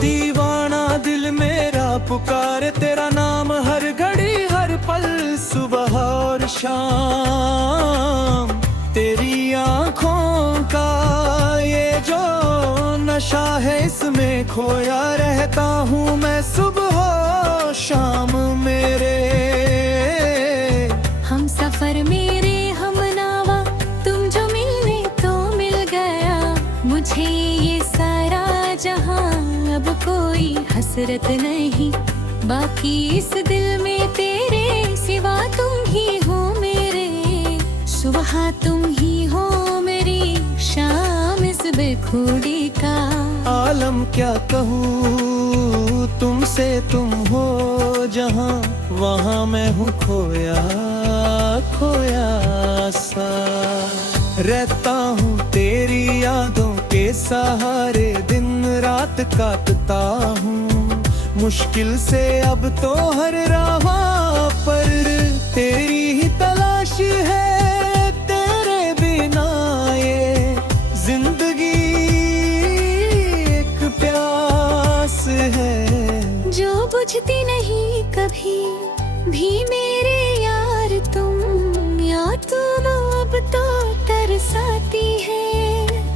दीवाना दिल मेरा पुकारे तेरा नाम हर घड़ी हर पल, सुबह और शाम। तेरी आँखों का ये जो नशा है, इसमें खोया रहता हूँ मैं सुबह और शाम। मेरे हम सफर मेरे हम नावा, तुम जो मिलने तो मिल गया। मुझे ये सारा जहां अब कोई हसरत नहीं, बाकी इस दिल में तेरे सिवा तुम ही हो मेरे। सुबह तुम ही हो मेरी, शाम इस बेखुदी का। आलम क्या कहूँ तुमसे, तुम हो जहाँ वहाँ मैं हूँ खोया खोया सा। रहता हूँ तेरी यादों के सहारे, दिन रात काटता हूँ मुश्किल से अब तो हर राह पर। तेरी ही तलाश है, तेरे बिना ये जिंदगी एक प्यास है जो बुझती नहीं कभी भी मेरे यार तुम। या तुम अब तो तरसाती है,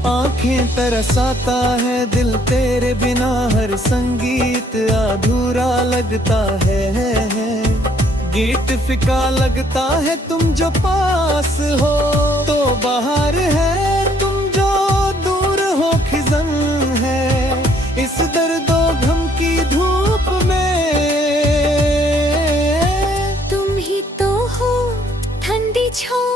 आंखें तरसाता है दिल तेरे बिना, हर संगीत अधूरा लगता है। गीत फिका लगता है तुम जो पास हो, तो बाहर है तुम जो दूर हो खिजन है। इस दर्दो गम की धूप में तुम ही तो हो ठंडी छाँव।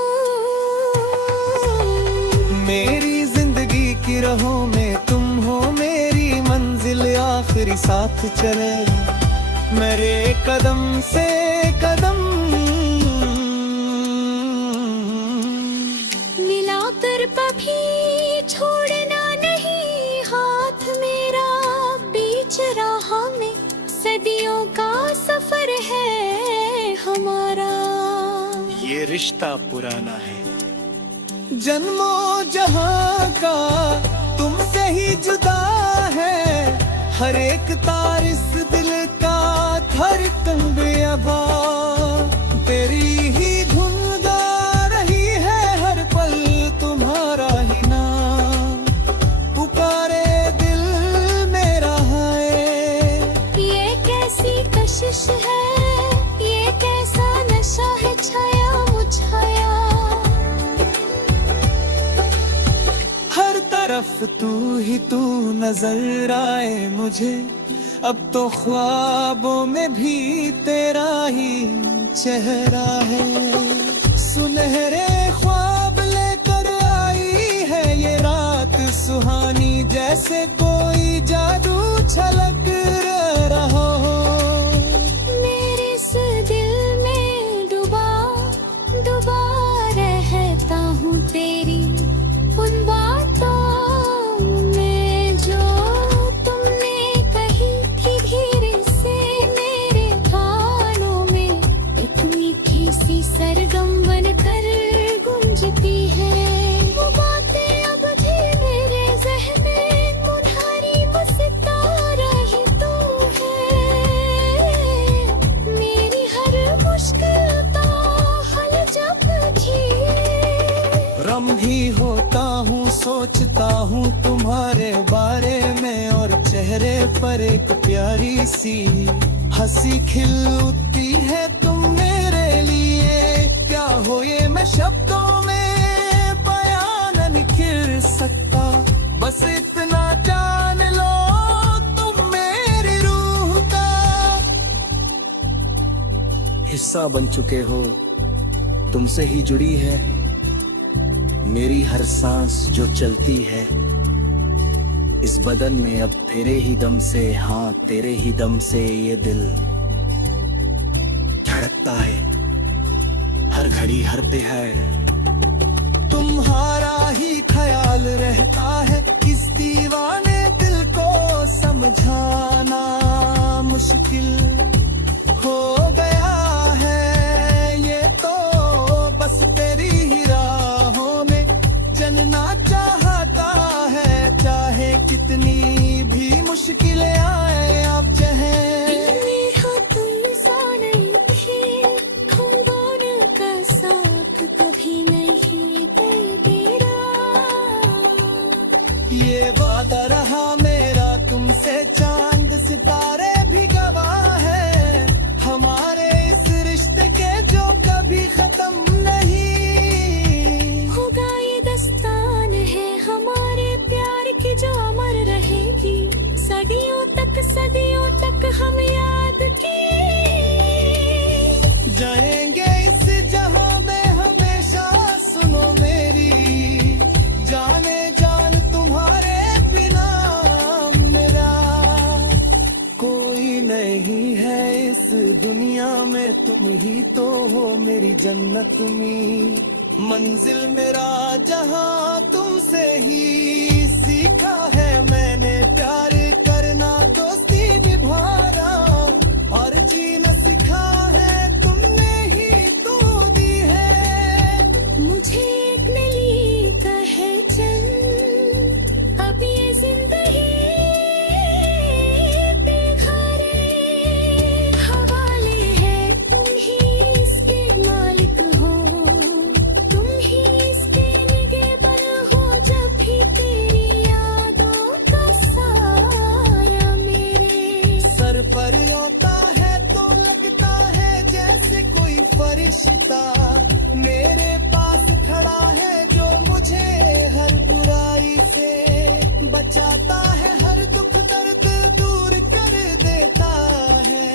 मेरी जिंदगी की राहों में तुम हो मेरी मंजिल, आखिरी साथ चले मेरे कदम से कदम। मिलाकर कभी छोड़ना नहीं हाथ मेरा, बीच राह में सदियों का सफर है हमारा। ये रिश्ता पुराना है जन्मों जहां का, तुमसे ही जुदा है हर एक तार इस दिल का धड़कन बेअबा। तेरी ही धुन गा रही है हर पल, तुम्हारा ही नाम पुकारे दिल मेरा है। ये कैसी कशिश है, ये कैसा नशा है छाया मुझाया। हर तरफ तू ही तू नजर आए मुझे, अब तो ख्वाबों में भी तेरा ही चेहरा है। सुनहरे ख्वाब लेकर आई है ये रात सुहानी, जैसे कोई जादू छलक रहा हो। मेरे इस दिल में डूबा डूबा रहता हूँ तेरी उन बातों में जो तुमने कही थी धीरे से मेरे कानों में। एक मीठी सी सरगम बनकर गूंजती है, वो बातें अब भी मेरे ज़हन में मुनहरी सितारा ही तू है। मेरी हर मुश्किल का हल जब रम भी होता हूँ सोचता हूँ तुम्हारे बारे में, और चेहरे पर एक प्यारी सी हंसी खिल उठती है तुम मेरे लिए। क्या हो ये मैं शब्दों में बयान नहीं कर सकता, बस इतना जान लो तुम मेरी रूह का हिस्सा बन चुके हो। तुमसे ही जुड़ी है मेरी हर सांस जो चलती है इस बदन में, अब तेरे ही दम से, हाँ तेरे ही दम से ये दिल धड़कता है हर घड़ी हर पहर। तुम्हारा ही ख्याल रहता है, इस दीवाने दिल को समझाना मुश्किल हो गया है। ये तो बस तेरी ही राहों में जनना चाहता है, चाहे कितनी भी मुश्किलें हम याद किए। जाएंगे इस जहां में हमेशा, सुनो मेरी जाने जान, तुम्हारे बिना मेरा कोई नहीं है इस दुनिया में। तुम ही तो हो मेरी जन्नत में, मंजिल मेरा जहां तुमसे ही सीखा है मैंने प्यार करना, दोस्ती निभाना और जीना सिखा है तुमने ही तो दी है। मुझे एक नली का है चैन, अब ये जिंदगी बेघरे हवाले है। तुम ही इसके मालिक हो, तुम ही इसके निगहबान हो। जब भी तेरी यादों का साया मेरे सर पर रोता है तो लगता है जैसे कोई फरिश्ता मेरे पास खड़ा है, जो मुझे हर बुराई से बचाता है, हर दुख दर्द दूर कर देता है।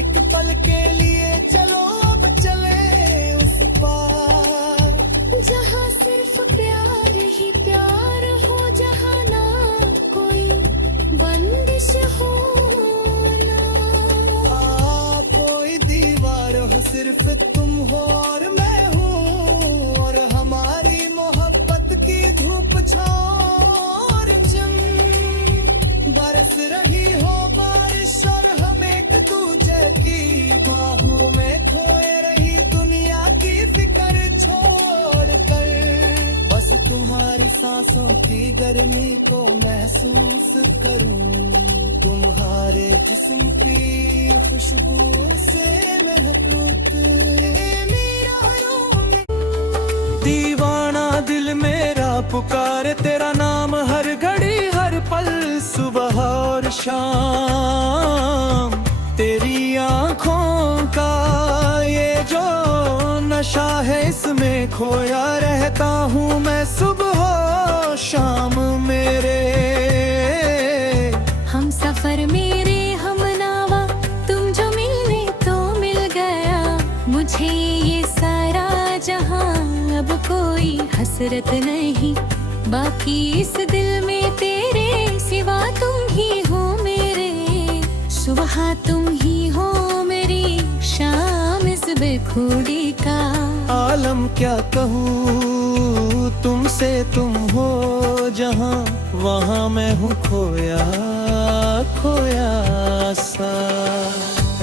एक पल के लिए चलो अब चले उस पार, जहाँ सिर्फ प्यार ही प्यार हो, जहाँ ना कोई बंदिश हो ना। कोई दीवार हो, सिर्फ तुम हो और मैं हूँ, और हमारी मोहब्बत की धूप छाँव रिमझिम बरस रही हो बारिश, और हम एक दूजे की बाहों में खोए रही दुनिया की फिक्र छोड़ कर। बस तुम्हारी सांसों की गर्मी को महसूस करूं, तुम्हारे जिस्म की खुशबू से महकूत मेरा रूम। दीवाना दिल मेरा पुकारे तेरा नाम हर घड़ी हर पल, सुबह और शाम। तेरी आंखों का ये जो नशा है, इसमें खोया रहता हूँ मैं सुबह शाम मेरे। हम सफर मेरे हम नावा, तुम जो मिलने तो मिल गया। मुझे ये सारा जहां अब कोई हसरत नहीं, बाकी इस दिल में तेरे सिवा तुम ही हो मेरे। सुबह तुम ही हो मेरी, शाम इस बेखुदी का आलम क्या कहूँ तुमसे, तुम हो जहाँ वहाँ मैं हूँ खोया खोया सा।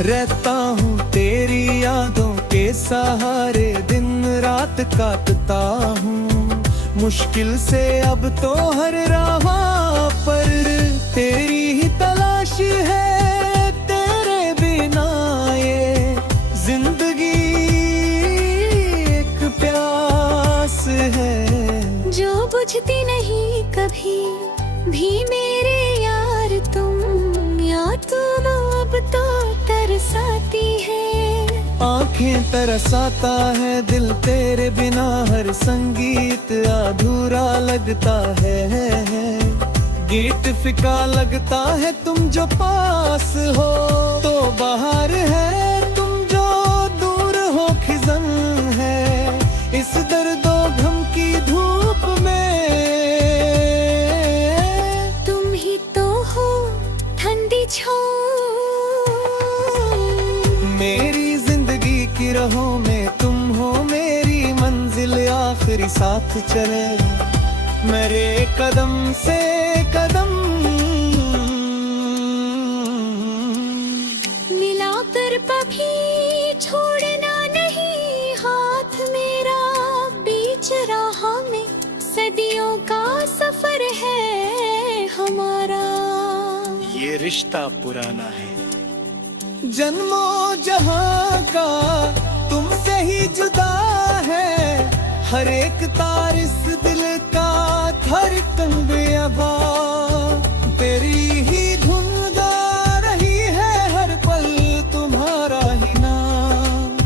रहता हूँ तेरी यादों के सहारे, दिन रात काटता हूँ मुश्किल से अब तो हर राह पर। तेरी ही तलाश है, तेरे बिना ये जिंदगी एक प्यास है जो बुझती नहीं कभी भी मेरे यार। तुम या तुम अब तो तरसाती है, आंखें तरसाता है दिल तेरे बिना, हर संगीत अधूरा लगता है। गीत फिका लगता है तुम जो पास हो तो बाहर है, तुम जो दूर हो खिजन है इस दर्दो गम की धूप में। तुम ही तो हो ठंडी छाँव मेरी जिंदगी की राहों में तुम हो मेरी मंजिल, आखिरी साथ चले मेरे कदम से कदम। मिलाकर कभी छोड़ना नहीं हाथ मेरा, बीच राह में सदियों का सफर है हमारा। ये रिश्ता पुराना है जन्मों जहां का, तुमसे ही जुदा है हर एक तार इस दिल का धड़कन बेअबा। तेरी ही धुन गा रही है हर पल तुम्हारा ही नाम,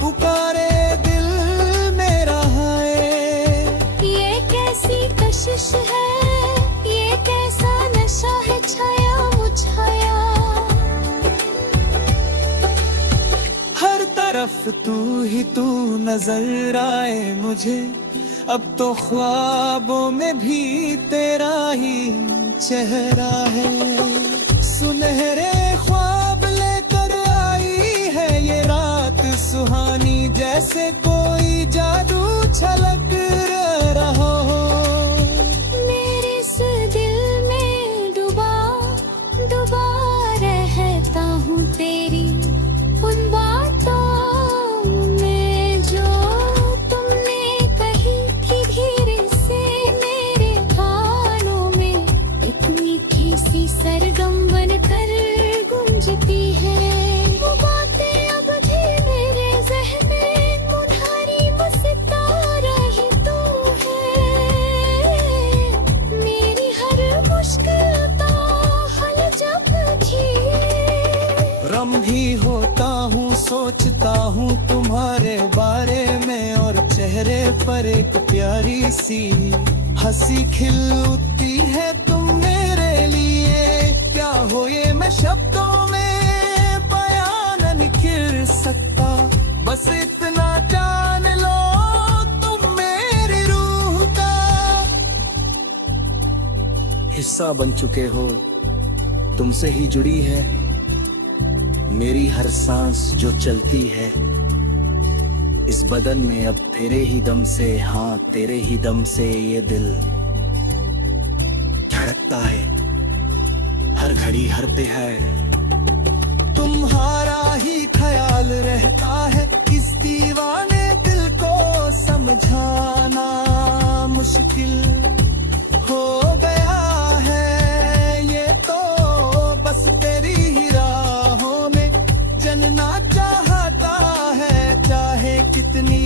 पुकारे दिल मेरा है। ये कैसी कशिश है, ये कैसा नशा है छाया मुझाया। तरफ तू ही तू नजर आए मुझे, अब तो ख्वाबों में भी तेरा ही चेहरा है। सुनहरे ख्वाब लेकर आई है ये रात सुहानी, जैसे कोई जादू छलक रहा हो। मेरे इस दिल में डूबा डूबा रहता हूँ तेरी उन बातों में जो तुमने कही थी धीरे से मेरे कानों में, एक मीठी सी सरगम बन कर गूंजती है। वो बातें अब भी मेरे ज़हन में मुनहरी, वो सितारा ही तू है। मेरी हर मुश्किल का हल जब रम भी होता हूँ, सोचता हूँ तुम्हारे बारे में, और चेहरे पर एक प्यारी सी हंसी खिल उठती है तुम मेरे लिए। क्या हो ये मैं शब्दों में बयान नहीं कर सकता, बस इतना जान लो तुम मेरी रूह का हिस्सा बन चुके हो। तुमसे ही जुड़ी है मेरी हर सांस जो चलती है इस बदन में, अब तेरे ही दम से, हाँ तेरे ही दम से ये दिल धड़कता है हर घड़ी हर पहर। तुम्हारा ही ख्याल रहता है, इस दीवाने दिल को समझाना मुश्किल हो गया है। ये तो बस तेरी ही राहों में जनना चाहता है, चाहे कितनी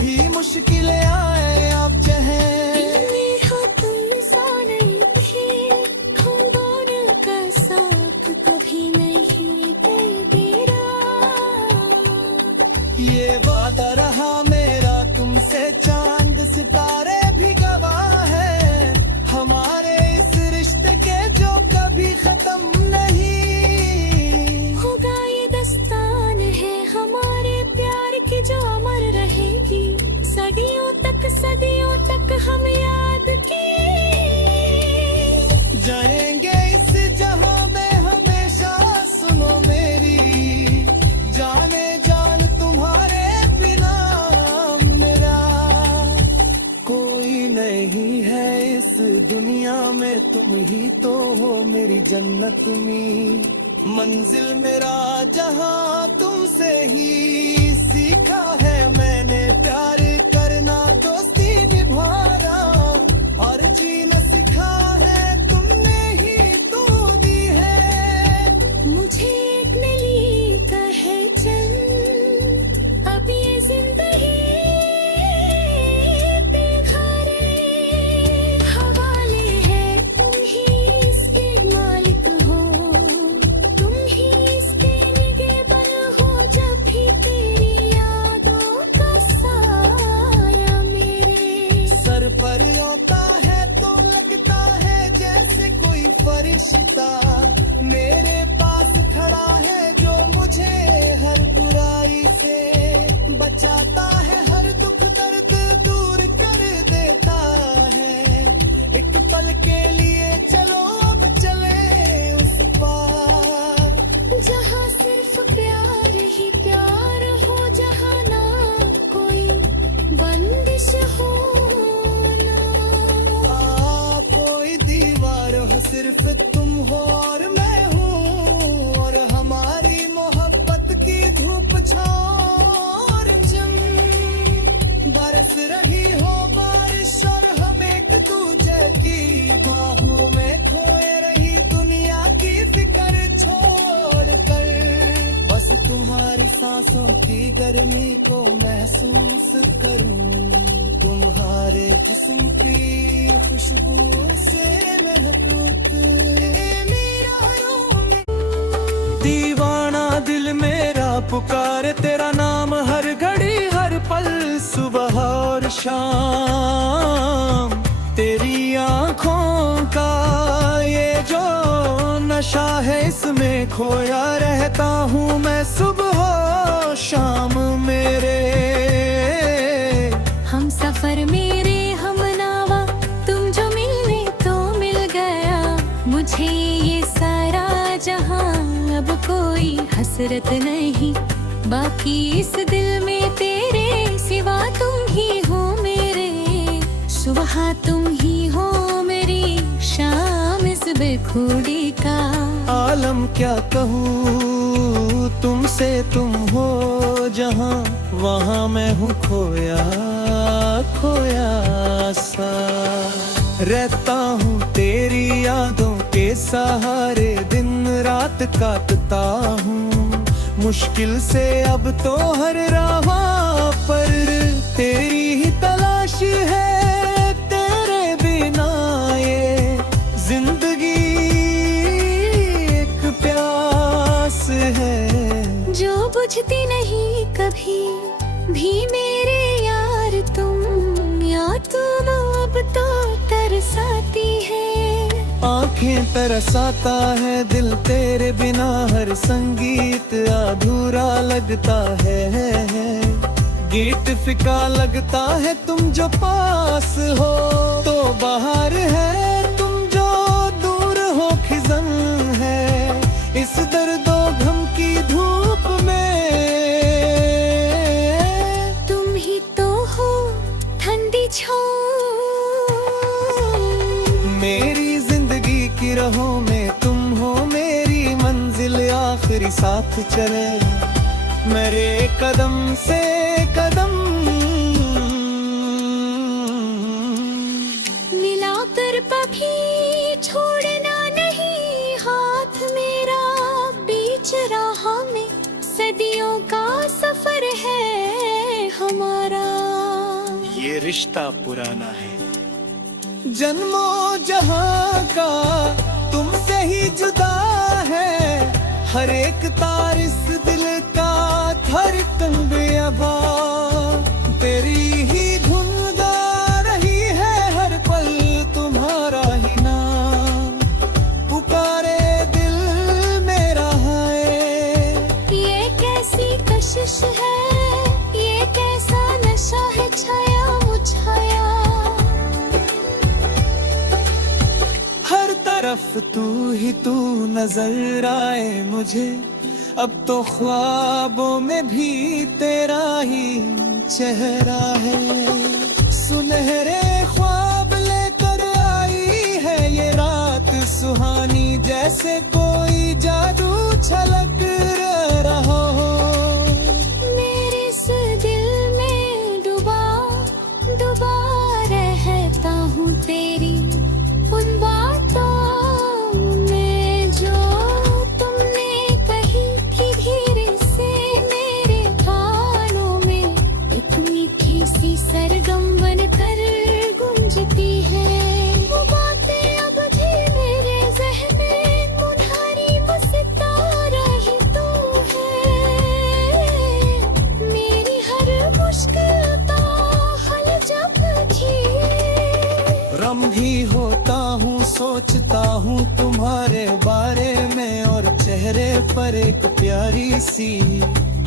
भी मुश्किलें आए आप चाहे। मेरा तुम सा नहीं थे, हम दोनों का साथ कभी नहीं तेरा। ये वादा रहा मेरा तुमसे, चांद सितारे भी गवाह है हमारे इस रिश्ते के जो कभी खत्म नहीं होगा। ये दस्तान है हमारे प्यार की जो अमर रहेगी, सदियों तक हम याद की जाएंगे इस जहां में हमेशा। सुनो मेरी जाने जान, तुम्हारे बिना मेरा कोई नहीं है इस दुनिया में, तुम ही तो हो मेरी जन्नत में। मंजिल मेरा जहां तुमसे ही सीखा है मैंने, प्यार करना दोस्ती निभाना और जीना सिखा है तुमने ही तो दी है। मुझे एक नली का है चल, अब ये जिंदगी बेघरे हवाले है। तुम ही इसके मालिक हो, तुम ही इसके निगहबान हो, जब भी तेरी यादों का साया मेरे सर पर रोता है तो लगता है जैसे कोई फरिश्ता मेरे पास खड़ा है, जो मुझे हर बुराई से बचाता है, हर दुख दर्द दूर कर देता है। एक पल के लिए चलो अब चले उस पार, जहाँ सिर्फ प्यार ही प्यार हो, जहाँ ना कोई बंदिश हो ना। कोई दीवार हो, सिर्फ तुम हो और मैं हूँ, और हमारी मोहब्बत की धूप छाँव जम बरस रही हो बारिश, और हम एक दूजे की बाहों में खोए रही दुनिया की फिक्र छोड़ कर। बस तुम्हारी सांसों की गर्मी को महसूस करूं, तुम्हारे जिस्म की खुशबू से महकूत मेरा रूम। दीवाना दिल मेरा पुकारे तेरा नाम हर घड़ी हर पल, सुबह और शाम तेरी आंखों का ये जो नशा है, इसमें खोया रहता हूँ मैं सुबह शाम मेरे। हम सफर मेरे हमनावा, तुम जो मिलने तो मिल गया। मुझे ये सारा जहां अब कोई हसरत नहीं, बाकी इस दिल में तेरे सिवा तुम ही हो मेरे। सुबह तुम ही हो मेरी, शाम इस बेखुदी का। आलम क्या कहूँ तुमसे, तुम हो जहाँ वहाँ मैं हूँ खोया खोया सा। रहता हूँ तेरी यादों के सहारे, दिन रात काटता हूँ मुश्किल से अब तो हर राह पर। तेरी ही तलाश है, तेरे बिना ये जिंदगी एक प्यास है जो बुझती नहीं कभी भी मेरे यार तुम। या तुम अब तो तरसाती है। आंखें तरसाता है दिल तेरे बिना, हर संगीत अधूरा लगता है। गीत फिका लगता है तुम जो पास हो तो बाहर है, तुम जो दूर हो खिजन है इस दर्दो गम की धूप में। तुम ही तो हो ठंडी छाँव मेरी जिंदगी की राहों में, तुम हो मेरी मंजिल आखिरी साथ चले मेरे कदम से कदम। मिलाकर कभी छोड़ना नहीं हाथ मेरा, बीच राह में सदियों का सफर है हमारा। ये रिश्ता पुराना है जन्मों जहां का, तुमसे ही जुदा है हर एक तार इस दिल का धड़कन बेअबा। तेरी ही धुन गा रही है हर पल, तुम्हारा ही नाम पुकारे दिल मेरा है। ये कैसी कशिश है, ये कैसा नशा है छाया मुझाया। हर तरफ तू ही तू नजर आए मुझे, अब तो ख्वाबों में भी तेरा ही चेहरा है। सुनहरे ख्वाब लेकर आई है ये रात सुहानी, जैसे कोई जादू छलक रहा हो। मेरे इस दिल में डूबा डूबा रहता हूँ तेरी उन बातों में जो तुमने कही थी धीरे से मेरे कानों में। एक मीठी सी सरगम बनकर गूंजती है वो बातें अब भी मेरे ज़हन में, मुनहरी वो सितारा ही तू है। मेरी हर मुश्किल का हल जब भी रम भी होता हूँ सोचता हूँ तुम्हारे बारे में, और चेहरे पर एक प्यारी सी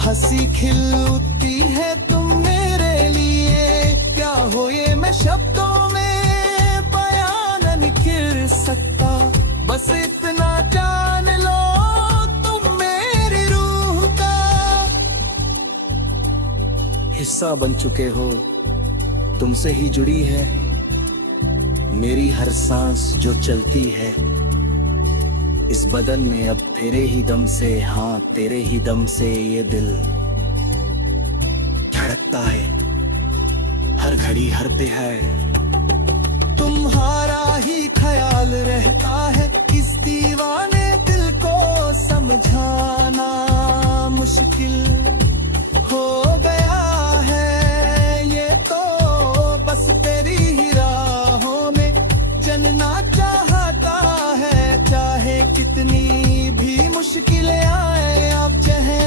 हंसी खिल उठती है तुम मेरे लिए। क्या हो ये मैं शब्दों में बयान नहीं कर सकता, बस इतना जान लो तुम मेरी रूह का हिस्सा बन चुके हो। तुमसे ही जुड़ी है मेरी हर सांस जो चलती है इस बदन में, अब तेरे ही दम से, हाँ तेरे ही दम से ये दिल धड़कता है हर घड़ी हर पहर। तुम्हारा ही ख्याल रहता है, इस दीवाने दिल को समझाना मुश्किल हो गया है। ये तो बस तेरी ही राहों में जनना चाहता है, चाहे कितनी भी मुश्किलें आए अब चाहे।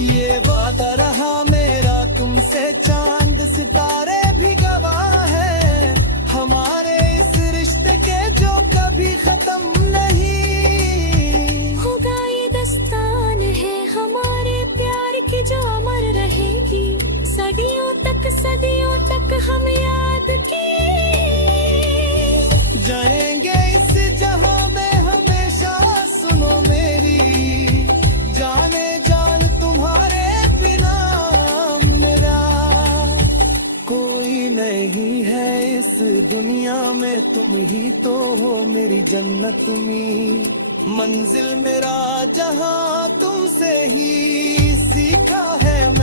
ये वादा रहा मेरा तुमसे, चांद सितारे भी गवाह है, दुनिया में तुम ही तो हो मेरी जन्नत में, मंजिल मेरा जहां तुमसे ही सीखा है